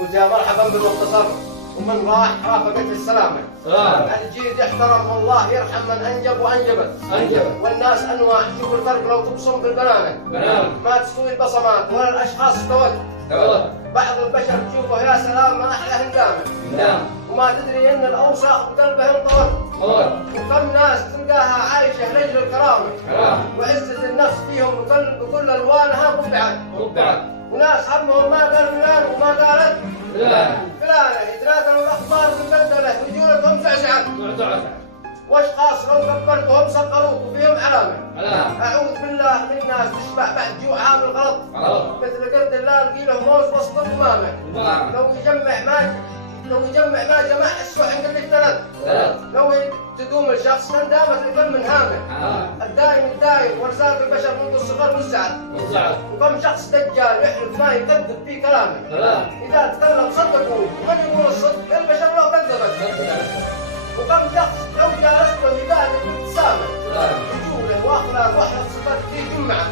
قلت يا مرحبا بالمختصر، ومن راح رافقته السلامة. الجيد يحترم والله يرحم من أنجب وأنجبت. والناس أنواع، شوف الفرق لو تبصم بالبنانة ما تستوي البصمات ولا الأشخاص استوت. بعض البشر تشوفه يا سلام ما أحلى هندامة، وما تدري إن الأوساخ بقلبه انطوت. وكم ناس تلقاها عايشة رجل الكرامة وعزة النفس فيهم بكل ألوانها قبعت. وناس همهم ما قال فلان وما قالت فلانة، يتناقلوا الأخبار بالبلدلة ورجولتهم زعزعت. واشخاص لو كبرتهم سقروك وفيهم علامة. أعوذ بالله من ناس تشبع بعد جوع عامل غلط، مثل قرد الله لقي له موز وسط الأمامة. لو يجمع ما جمع السوح عند الثلاث. لو تدوم الشخص من دامت لكل من هامه. الدايم ورزاق البشر منذ الصغر والسعد. وكم شخص دجال يحلف ما يكذب في كلامه. إذا تكلم صدقوا، ومن يقول الصدق البشر لو كذبت. وكم شخص لو جالسته يبادر بابتسامه. رجوله واخلاق واحلى صفات في جمعه.